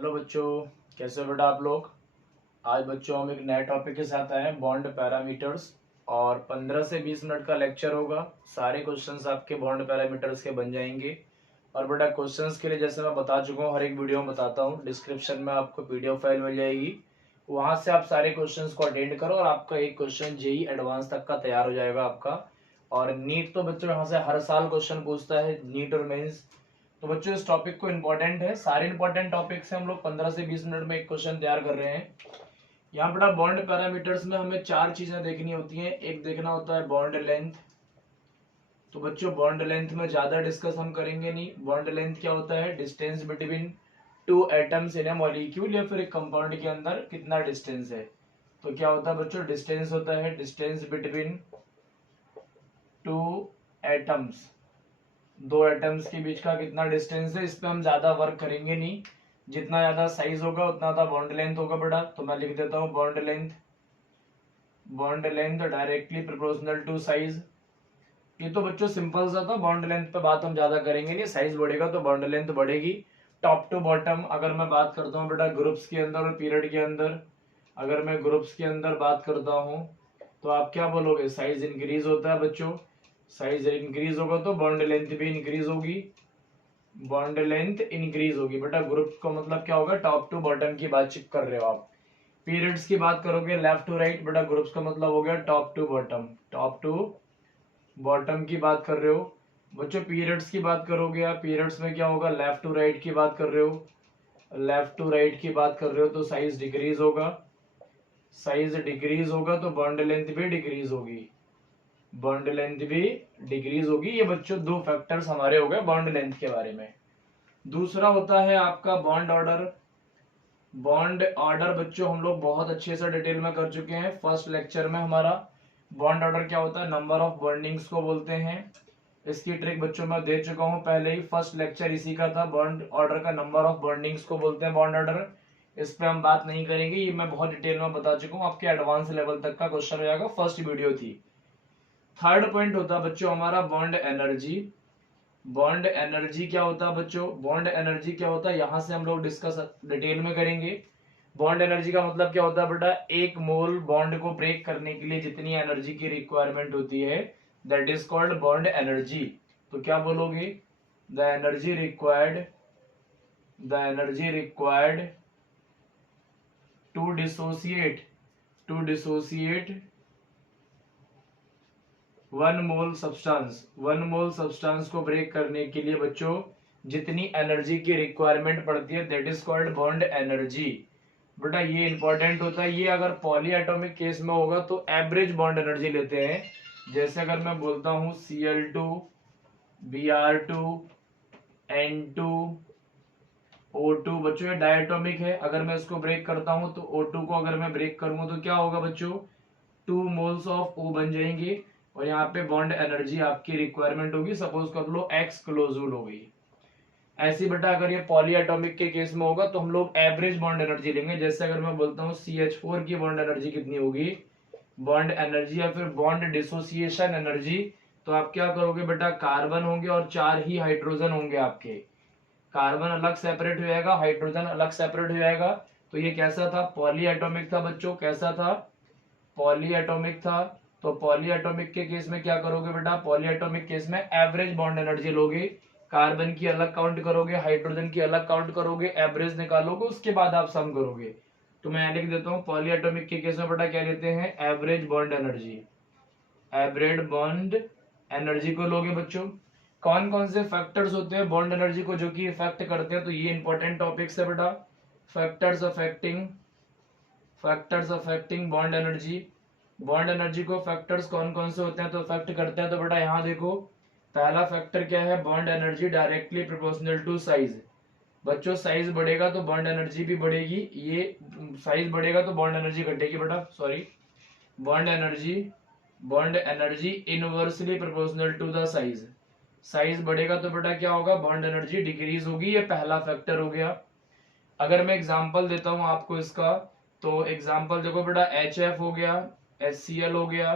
Hello बच्चों, कैसे हो बेटा आप लोग। आज बच्चों हम एक नए टॉपिक के साथ आए हैं, बॉन्ड पैरामीटर्स। और 15 से 20 मिनट का लेक्चर होगा। सारे क्वेश्चंस आपके बॉन्ड पैरामीटर्स के बन जाएंगे। और बेटा क्वेश्चंस के लिए जैसे मैं बता चुका हूँ, हर एक वीडियो में बताता हूँ, डिस्क्रिप्शन में आपको पीडीएफ फाइल मिल जाएगी। वहां से आप सारे क्वेश्चंस को अटेंड करो और आपका एक क्वेश्चन जेई एडवांस तक का तैयार हो जाएगा आपका। और नीट तो बच्चों यहाँ से हर साल क्वेश्चन पूछता है, नीट और मेंस। तो बच्चों इस टॉपिक को इम्पोर्टेंट है, सारे इंपॉर्टेंट टॉपिक से हम लोग 15 से 20 मिनट में एक क्वेश्चन तैयार कर रहे हैं। यहाँ पर बॉन्ड पैरामीटर्स में हमें 4 चीजें देखनी होती हैं। एक देखना होता है बॉन्ड लेंथ। तो बच्चों बॉन्ड लेंथ में ज्यादा डिस्कस हम करेंगे नहीं। बॉन्ड लेंथ क्या होता है? Distance between two atoms in A molecule या फिर एक कंपाउंड के अंदर कितना डिस्टेंस है। तो क्या होता है बच्चों? डिस्टेंस होता है डिस्टेंस बिटवीन टू एटम्स। दो एटम्स के बीच का कितना डिस्टेंस है, इस पे हम ज्यादा वर्क करेंगे नहीं। जितना ज्यादा साइज होगा उतना ज्यादा बॉन्ड लेंथ होगा बेटा। तो मैं लिख देता हूँ bond length. Bond length directly proportional to size. ये तो बच्चों सिंपल सा था, बॉन्ड लेंथ पे बात हम ज्यादा करेंगे नहीं। साइज बढ़ेगा तो बॉन्ड लेंथ बढ़ेगी। टॉप टू बॉटम अगर मैं बात करता हूँ बेटा, ग्रुप्स के अंदर और पीरियड के अंदर, अगर मैं ग्रुप्स के अंदर बात करता हूँ तो आप क्या बोलोगे? साइज इंक्रीज होता है बच्चों। साइज इंक्रीज होगा तो बॉन्ड लेंथ भी इंक्रीज होगी। बॉन्ड लेंथ इंक्रीज होगी बेटा। ग्रुप का मतलब क्या होगा? टॉप टू बॉटम की बातचीत कर रहे हो आप। पीरियड्स की बात करोगे लेफ्ट टू राइट बेटा। ग्रुप्स का मतलब हो गया top to bottom. Top to bottom की बात कर रहे हो बच्चों। पीरियड्स की बात करोगे आप, पीरियड्स में क्या होगा? लेफ्ट टू राइट की बात कर रहे हो। लेफ्ट टू राइट की बात कर रहे हो तो साइज डिक्रीज होगा। साइज डिक्रीज होगा तो बॉन्ड लेंथ भी डिक्रीज होगी। बॉन्ड लेंथ भी डिक्रीज होगी। ये बच्चों दो फैक्टर्स हमारे हो गए बॉन्ड लेंथ के बारे में। दूसरा होता है आपका बॉन्ड ऑर्डर। बॉन्ड ऑर्डर बच्चों हम लोग बहुत अच्छे से डिटेल में कर चुके हैं फर्स्ट लेक्चर में हमारा। बॉन्ड ऑर्डर क्या होता है? नंबर ऑफ बॉन्डिंग्स को बोलते हैं। इसकी ट्रिक बच्चों मैं दे चुका हूं पहले ही, फर्स्ट लेक्चर इसी का था। बॉन्ड ऑर्डर का नंबर ऑफ बॉन्डिंग्स को बोलते हैं बॉन्ड ऑर्डर। इस पे हम बात नहीं करेंगे, ये मैं बहुत डिटेल में बता चुका हूँ। आपके एडवांस लेवल तक का क्वेश्चन हो जाएगा, फर्स्ट वीडियो थी। थर्ड पॉइंट होता है बच्चों हमारा बॉन्ड एनर्जी। बॉन्ड एनर्जी क्या होता है बच्चों? बॉन्ड एनर्जी क्या होता है, यहां से हम लोग डिस्कस डिटेल में करेंगे। बॉन्ड एनर्जी का मतलब क्या होता है बेटा? एक मोल बॉन्ड को ब्रेक करने के लिए जितनी एनर्जी की रिक्वायरमेंट होती है, that is called bond energy. तो क्या बोलोगे? The energy required, the energy required to dissociate, to dissociate one mole substance. One mole substance को ब्रेक करने के लिए बच्चों जितनी एनर्जी की रिक्वायरमेंट पड़ती है, that is called bond energy. बेटा ये इंपॉर्टेंट होता है। ये अगर पॉली एटॉमिक केस में होगा तो एवरेज बॉन्ड एनर्जी लेते हैं। जैसे अगर मैं बोलता हूं Cl2 Br2 N2 O2 बच्चों, ये डायटोमिक है। अगर मैं इसको ब्रेक करता हूं तो O2 को अगर मैं ब्रेक करूंगा तो क्या होगा बच्चों? 2 मोल्स ऑफ O बन जाएंगे। और यहाँ पे बॉन्ड एनर्जी आपकी रिक्वायरमेंट होगी, सपोज कर लो X क्लोजूल हो गई। ऐसी बेटा अगर ये पॉली एटॉमिक के केस में होगा तो हम लोग एवरेज बॉन्ड एनर्जी लेंगे। जैसे अगर मैं बोलता हूँ CH4 की बॉन्ड एनर्जी कितनी होगी, बॉन्ड एनर्जी या फिर बॉन्ड डिसोसिएशन एनर्जी, तो आप क्या करोगे बेटा? कार्बन होंगे और 4 ही हाइड्रोजन होंगे आपके। कार्बन अलग सेपरेट हो जाएगा, हाइड्रोजन अलग सेपरेट हो जाएगा। तो ये कैसा था? पॉली एटॉमिक था बच्चों। कैसा था? पॉली एटॉमिक था। तो पॉली एटॉमिक के केस में क्या करोगे बेटा? पॉली एटॉमिक केस में एवरेज बॉन्ड एनर्जी लोगे। कार्बन की अलग काउंट करोगे, हाइड्रोजन की अलग काउंट करोगे, एवरेज निकालोगे, उसके बाद आप सम करोगे। तो मैं लिख देता हूँ पॉली एटॉमिक के केस में बेटा क्या लेते हैं? Average bond energy. Average bond energy को लोगे बच्चों। कौन कौन से फैक्टर्स होते हैं बॉन्ड एनर्जी को जो कि इफेक्ट करते हैं? तो ये इंपॉर्टेंट टॉपिक्स है बेटा। Factors affecting, factors affecting bond energy. Bond energy को फैक्टर्स कौन कौन से होते हैं तो इफेक्ट करते हैं? तो बेटा यहाँ देखो, पहला फैक्टर क्या है? Bond energy directly proportional to size. बच्चों साइज बढ़ेगा तो बॉन्ड एनर्जी भी बढ़ेगी। ये साइज बढ़ेगा तो बॉन्ड एनर्जी घटेगी बेटा, sorry. Bond energy, bond energy inversely proportional to the size. Size बढ़ेगा तो बेटा क्या होगा? बॉन्ड एनर्जी डिक्रीज होगी। ये पहला फैक्टर हो गया। अगर मैं एग्जांपल देता हूं आपको इसका, तो एग्जांपल देखो बेटा, HF हो गया, HCl हो गया,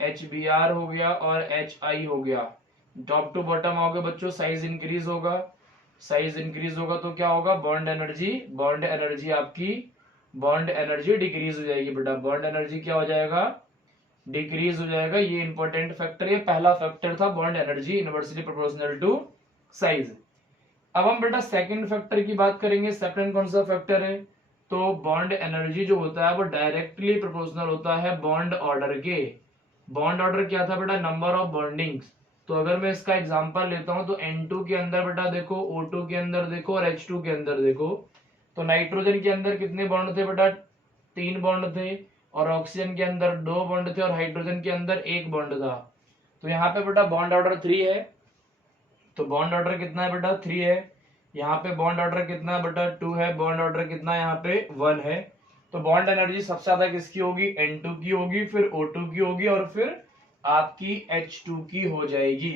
HBr हो गया और HI हो गया। टॉप टू बॉटम आओगे बच्चों, साइज इंक्रीज होगा। साइज इंक्रीज होगा तो क्या होगा, बॉन्ड एनर्जी आपकी बॉन्ड एनर्जी डिक्रीज हो जाएगी बेटा, बॉन्ड एनर्जी क्या हो जाएगा, डिक्रीज हो जाएगा। ये इंपॉर्टेंट फैक्टर, ये पहला फैक्टर था bond energy inversely proportional to size. अब हम बेटा सेकंड फैक्टर की बात करेंगे। सेकंड कौन सा फैक्टर है, तो बॉन्ड एनर्जी जो होता है वो डायरेक्टली प्रोपोर्शनल होता है बॉन्ड ऑर्डर के। बॉन्ड ऑर्डर क्या था बेटा, नंबर ऑफ बॉन्डिंग्स। तो अगर मैं इसका एग्जांपल लेता हूं तो N2 के अंदर बेटा देखो, O2 के अंदर देखो और H2 के अंदर देखो। तो नाइट्रोजन के अंदर कितने बॉन्ड थे बेटा, 3 बॉन्ड थे, और ऑक्सीजन के अंदर 2 बॉन्ड थे, और हाइड्रोजन के अंदर 1 बॉन्ड था। तो यहाँ पे बेटा बॉन्ड ऑर्डर 3 है, तो बॉन्ड ऑर्डर कितना है बेटा, 3 है। यहाँ पे बॉन्ड ऑर्डर कितना है बेटा, 2 है। बॉन्ड ऑर्डर कितना है यहाँ पे, 1 है। तो बॉन्ड एनर्जी सबसे ज्यादा किसकी होगी, N2 की होगी, फिर O2 की होगी, और फिर आपकी H2 की हो जाएगी।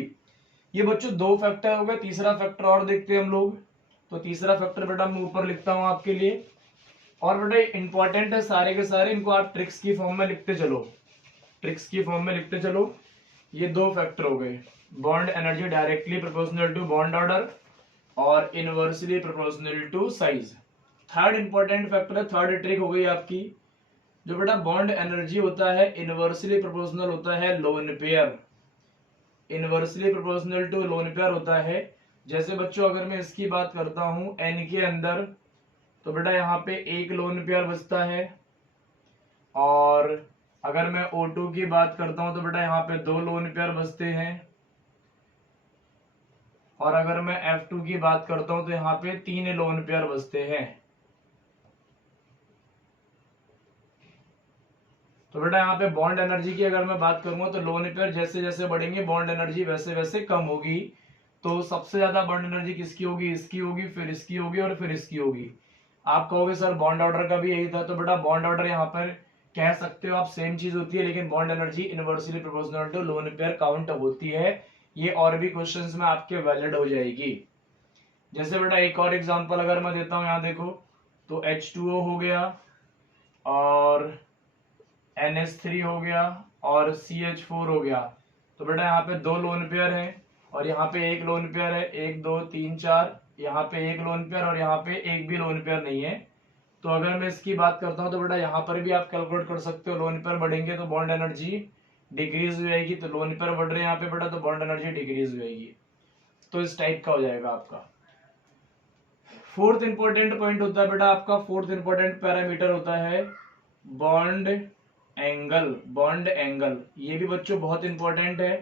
ये बच्चों 2 फैक्टर हो गए। तीसरा फैक्टर और देखते हैं हम लोग। तो तीसरा फैक्टर बेटा मैं ऊपर लिखता हूं आपके लिए, और बेटा इंपॉर्टेंट है सारे के सारे, इनको आप ट्रिक्स की फॉर्म में लिखते चलो, ट्रिक्स की फॉर्म में लिखते चलो। ये 2 फैक्टर हो गए, bond energy directly proportional to bond order और inversely proportional to size. Third important factor है, थर्ड ट्रिक हो गई आपकी, जो बेटा बॉन्ड एनर्जी होता है इनवर्सली प्रोपोर्शनल होता है lone pair, inversely proportional to lone pair होता है। जैसे बच्चों अगर मैं इसकी बात करता हूं N के अंदर, तो बेटा यहाँ पे 1 लोन पेयर बचता है, और अगर मैं O2 की बात करता हूं तो बेटा यहाँ पे 2 लोन पेयर बचते हैं, और अगर मैं F2 की बात करता हूं तो यहाँ पे 3 लोन पेयर बचते हैं। तो बेटा यहाँ पे बॉन्ड एनर्जी की अगर मैं बात करूंगा तो लोन पेयर जैसे जैसे बढ़ेंगे बॉन्ड एनर्जी वैसे वैसे कम होगी। तो सबसे ज्यादा बॉन्ड एनर्जी किसकी होगी, इसकी होगी, फिर इसकी होगी, और फिर इसकी होगी। आप कहोगे सर बॉन्ड ऑर्डर का भी यही था, तो बेटा बॉन्ड ऑर्डर यहाँ पर कह सकते हो आप सेम चीज होती है, लेकिन bond energy inversely proportional to lone pair count होती है। ये और भी क्वेश्चंस में आपके वैलिड हो जाएगी। जैसे बेटा एक और एग्जांपल अगर मैं देता हूं, यहाँ देखो, तो H2O हो गया, और NH3 हो गया, और CH4 हो गया। तो बेटा यहाँ पे 2 लोन पेयर है, और यहाँ पे 1 लोन पेयर है, 1 2 3 4, यहाँ पे 1 लोन पेयर, और यहाँ पे 1 भी लोन पेयर नहीं है। तो अगर मैं इसकी बात करता हूँ तो बेटा यहाँ पर भी आप कैलकुलेट कर सकते हो, लोन पेयर बढ़ेंगे तो बॉन्ड एनर्जी डिक्रीज हो जाएगी, तो लोन पेयर बढ़ रहे हैं यहाँ पे बेटा, तो बॉन्ड एनर्जी डिक्रीज हो जाएगी। तो इस टाइप का हो जाएगा आपका। फोर्थ इंपॉर्टेंट पॉइंट होता है बेटा आपका, फोर्थ इंपॉर्टेंट पैरामीटर होता है बॉन्ड एंगल। बॉन्ड एंगल ये भी बच्चों बहुत इंपॉर्टेंट है।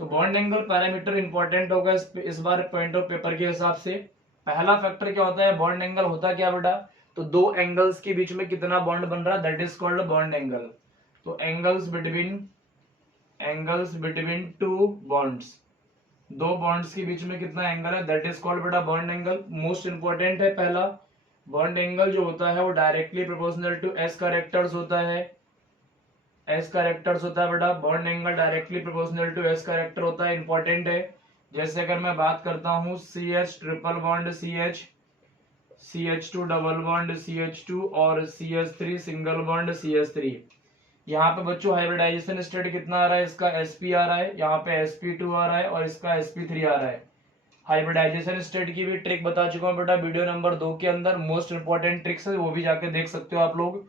तो बॉन्ड एंगल पैरामीटर इंपॉर्टेंट होगा इस बार पॉइंट ऑफ पेपर के हिसाब से। पहला फैक्टर क्या होता है, बॉन्ड एंगल होता क्या बेटा, तो 2 एंगल्स के बीच में कितना बॉन्ड बन रहा है, that is called bond angle. तो एंगल्स बिटवीन 2 बॉन्ड्स, 2 बॉन्ड्स के बीच में कितना एंगल है, दैट इज कॉल्ड बेटा बॉन्ड एंगल। मोस्ट इंपॉर्टेंट है पहला, बॉन्ड एंगल जो होता है वो directly proportional to S characters होता है, एस कैरेक्टर्स होता है बेटा। Bond angle directly proportional to S character होता है, इंपॉर्टेंट है। जैसे अगर मैं बात करता हूं CH triple bond CH, CH2 double bond CH2, और CH3 सिंगल बॉन्ड CH3। यहाँ पे बच्चों हाइब्रिडाइजेशन स्टेट कितना आ रहा है, इसका sp आ रहा है, यहाँ पे sp2 आ रहा है, और इसका sp3 आ रहा है। हाइब्रिडाइजेशन स्टेट की भी ट्रिक बता चुका हूँ बेटा वीडियो नंबर 2 के अंदर, मोस्ट इंपॉर्टेंट ट्रिक्स है, वो भी जाके देख सकते हो आप लोग।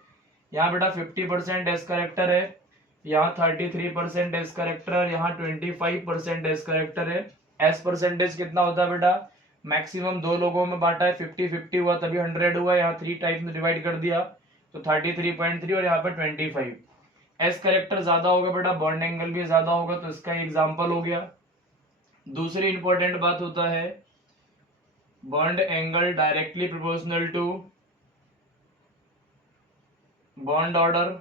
यहाँ बेटा 50% एस कैरेक्टर है, यहाँ 33% एस कैरेक्टर है, यहाँ 25% एस कैरेक्टर है। एस परसेंटेज कितना होता है बेटा, मैक्सिमम 2 लोगों में बांटा है, 50-50 हुआ तभी 100 हुआ, यहाँ 3 टाइप में डिवाइड कर दिया, तो 33.3, और यहाँ पर 25। एस कैरेक्टर ज्यादा होगा बेटा, बॉन्ड एंगल भी ज्यादा होगा, तो इसका एग्जाम्पल हो गया। दूसरी इंपॉर्टेंट बात होता है bond angle directly proportional to bond order.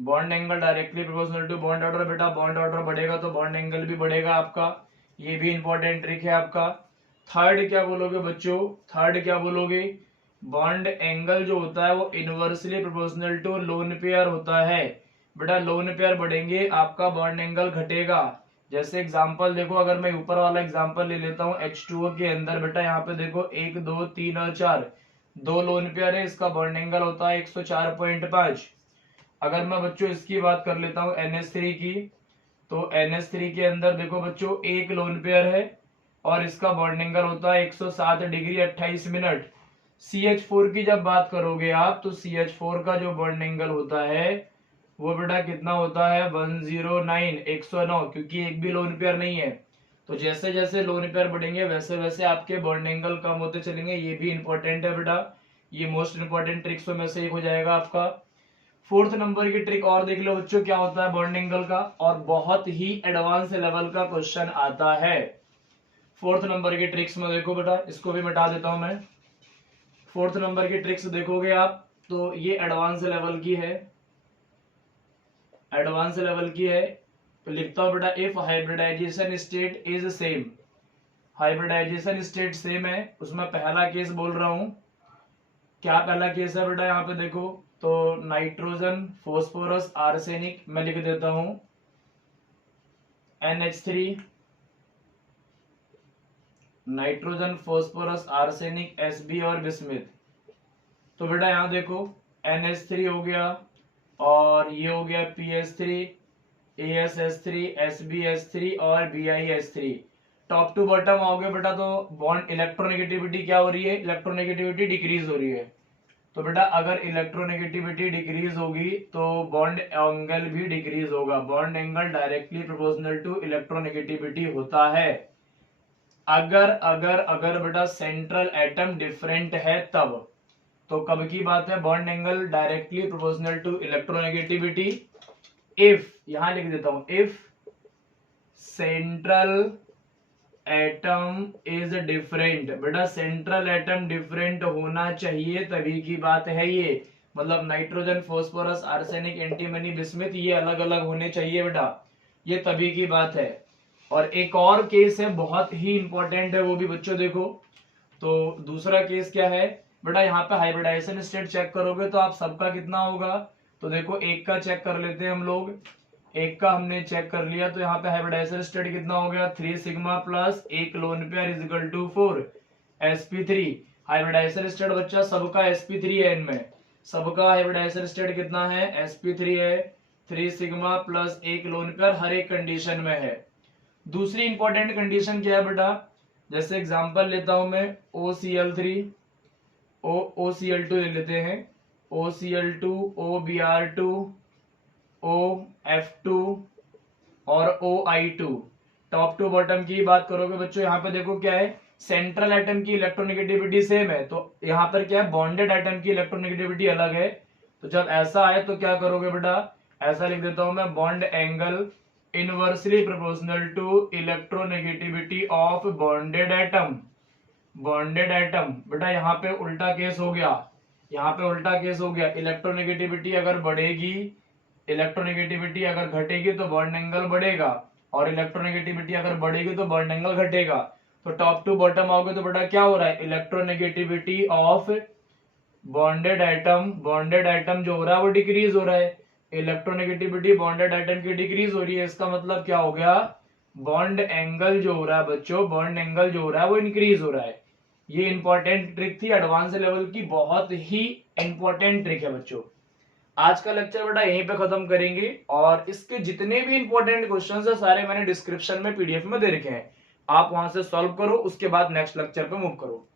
Bond angle directly proportional to bond order, बेटा बॉन्ड ऑर्डर बढ़ेगा तो बॉन्ड एंगल भी बढ़ेगा आपका, ये भी इंपॉर्टेंट ट्रिक है आपका। थर्ड क्या बोलोगे बच्चों, थर्ड क्या बोलोगे, बॉन्ड एंगल जो होता है वो inversely proportional to lone pair होता है। बेटा लोन पेयर बढ़ेंगे आपका बॉन्ड एंगल घटेगा। जैसे एग्जांपल देखो, अगर मैं ऊपर वाला एग्जांपल ले लेता हूँ H2O के अंदर, बेटा यहाँ पे देखो 1 2 3 और 4, 2 लोन पेयर है, इसका बॉन्ड एंगल होता है 104.5। अगर मैं बच्चों इसकी बात कर लेता हूँ NH3 की, तो NH3 के अंदर देखो बच्चों 1 लोन पेयर है, और इसका बॉन्ड एंगल होता है 107 डिग्री 28 मिनट। CH4 की जब बात करोगे आप तो CH4 का जो बॉन्ड एंगल होता है वो बेटा कितना होता है 109 109, क्योंकि एक भी लोन पेयर नहीं है। तो जैसे जैसे लोन पेयर बढ़ेंगे वैसे वैसे आपके बॉन्ड एंगल कम होते चलेंगे। ये भी इंपॉर्टेंट है बेटा, ये मोस्ट इंपॉर्टेंट ट्रिक्स में से एक हो जाएगा आपका। फोर्थ नंबर की ट्रिक और देख लो बच्चों क्या होता है बॉन्ड एंगल का, और बहुत ही एडवांस लेवल का क्वेश्चन आता है। फोर्थ नंबर की ट्रिक्स में देखो बेटा, इसको भी मिटा देता हूं मैं। फोर्थ नंबर की ट्रिक्स देखोगे आप तो ये एडवांस लेवल की है, एडवांस लेवल की है। तो लिखता हूं बेटा, if hybridisation state is same, hybridisation state same है, उसमें पहला केस बोल रहा हूं। क्या पहला केस है बेटा, यहाँ पे देखो तो नाइट्रोजन फॉस्फोरस आर्सेनिक मैं लिख देता हूं NH3, nitrogen phosphorus arsenic Sb और बिस्मिथ। तो बेटा यहाँ देखो NH3 हो गया और ये हो गया PS3, ASS3, SbS3 और BiS3। टॉप टू बॉटम आओगे बेटा तो बॉन्ड इलेक्ट्रोनेगेटिविटी क्या हो रही है, इलेक्ट्रोनेगेटिविटी डिक्रीज हो रही है। तो बेटा अगर इलेक्ट्रोनेगेटिविटी डिक्रीज होगी तो बॉन्ड एंगल भी डिक्रीज होगा। Bond angle directly proportional to electronegativity होता है। अगर अगर अगर बेटा सेंट्रल एटम डिफरेंट है तब, तो कब की बात है, bond angle directly proportional to electronegativity if, यहां लिख देता हूं, if central atom is different. बेटा सेंट्रल एटम डिफरेंट होना चाहिए तभी की बात है ये, मतलब nitrogen phosphorus arsenic antimony bismuth ये अलग अलग होने चाहिए बेटा, ये तभी की बात है। और एक और केस है बहुत ही इंपॉर्टेंट है, वो भी बच्चों देखो। तो दूसरा केस क्या है बेटा, यहाँ पे हाइब्रिडाइजेशन स्टेट चेक करोगे तो आप सबका कितना होगा, तो देखो एक का चेक कर लेते हैं हम लोग। एक का हमने चेक कर लिया तो यहाँ पे हाइब्रिडाइजेशन स्टेट कितना हो गया 3 सिग्मा प्लस एक lone pair is equal to 4 sp3। Hybridisation state बच्चा सबका sp3 है, इनमें सबका हाइब्रिडाइजेशन स्टेट कितना है sp3 है। 3 सिग्मा प्लस एक लोन पेयर हर एक कंडीशन में है। दूसरी इंपॉर्टेंट कंडीशन क्या है बेटा, जैसे एग्जांपल लेता हूं मैं OCl3 OCl2 ले लेते हैं, OCl2 OBr2 OF2 और OI2। टॉप टू बॉटम की बात करोगे बच्चों, यहाँ पे देखो क्या है, सेंट्रल एटम की इलेक्ट्रोनेगेटिविटी सेम है, तो यहाँ पर क्या है बॉन्डेड एटम की इलेक्ट्रोनेगेटिविटी अलग है। तो जब ऐसा है तो क्या करोगे बेटा, ऐसा लिख देता हूं मैं, bond angle inversely proportional to electronegativity of bonded atom. Bonded atom बेटा यहाँ पे उल्टा केस हो गया, यहाँ पे उल्टा केस हो गया। इलेक्ट्रोनेगेटिविटी अगर बढ़ेगी, इलेक्ट्रोनेगेटिविटी अगर घटेगी तो बॉन्ड एंगल बढ़ेगा, और इलेक्ट्रोनेगेटिविटी अगर बढ़ेगी तो बॉन्ड एंगल घटेगा। तो टॉप टू बॉटम आओगे तो बेटा क्या हो रहा है, इलेक्ट्रोनेगेटिविटी ऑफ बॉन्डेड एटम जो हो रहा है वो डिक्रीज हो रहा है, इलेक्ट्रोनेगेटिविटी बॉन्डेड एटम की डिक्रीज हो रही है। इसका मतलब क्या हो गया, बॉन्ड एंगल जो हो रहा है बच्चों, बॉन्ड एंगल जो हो रहा है वो इंक्रीज हो रहा है। ये इंपॉर्टेंट ट्रिक थी, एडवांस लेवल की बहुत ही इंपॉर्टेंट ट्रिक है बच्चों। आज का लेक्चर बेटा यहीं पे खत्म करेंगे, और इसके जितने भी इंपॉर्टेंट क्वेश्चंस है सारे मैंने डिस्क्रिप्शन में PDF में दे रखे हैं, आप वहां से सॉल्व करो, उसके बाद नेक्स्ट लेक्चर पे मूव करो।